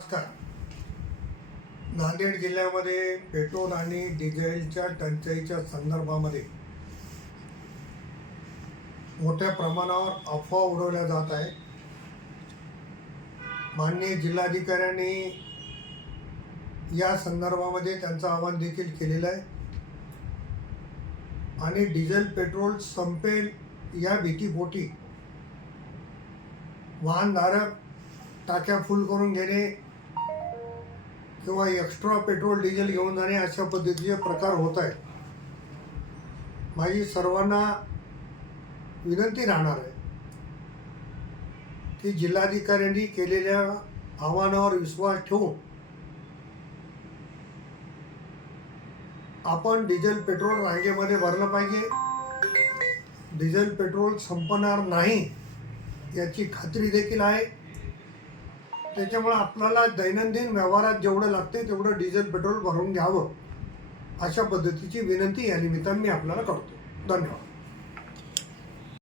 नमस्कार. नांदेड जिल्ह्यामध्ये पेट्रोल आणि डिझेलच्या टंचाईच्या संदर्भामध्ये मोठ्या प्रमाणावर अफवा उडवल्या जात आहेत. माननीय जिल्हाधिकाऱ्यांनी या संदर्भामध्ये त्यांचं आवाहन देखील केलेलं आहे आणि डिझेल पेट्रोल संपेल या भीतीपोटी वाहनधारक टाक्या फुल करून घेणे किंवा एक्स्ट्रा पेट्रोल डिझेल घेऊन जाणे अशा पद्धतीचे प्रकार होत आहेत. माझी सर्वांना विनंती राहणार आहे की जिल्हाधिकाऱ्यांनी केलेल्या आवाहनावर विश्वास ठेवून आपण डिझेल पेट्रोल रांगेमध्ये भरलं पाहिजे. डिझेल पेट्रोल संपणार नाही याची खात्री देखील आहे. त्याच्यामुळे आपल्याला दैनंदिन व्यवहारात जेवढं लागते तेवढं डिझेल पेट्रोल भरून घ्यावं अशा पद्धतीची विनंती या निमित्ताने मी आपल्याला करतो. धन्यवाद.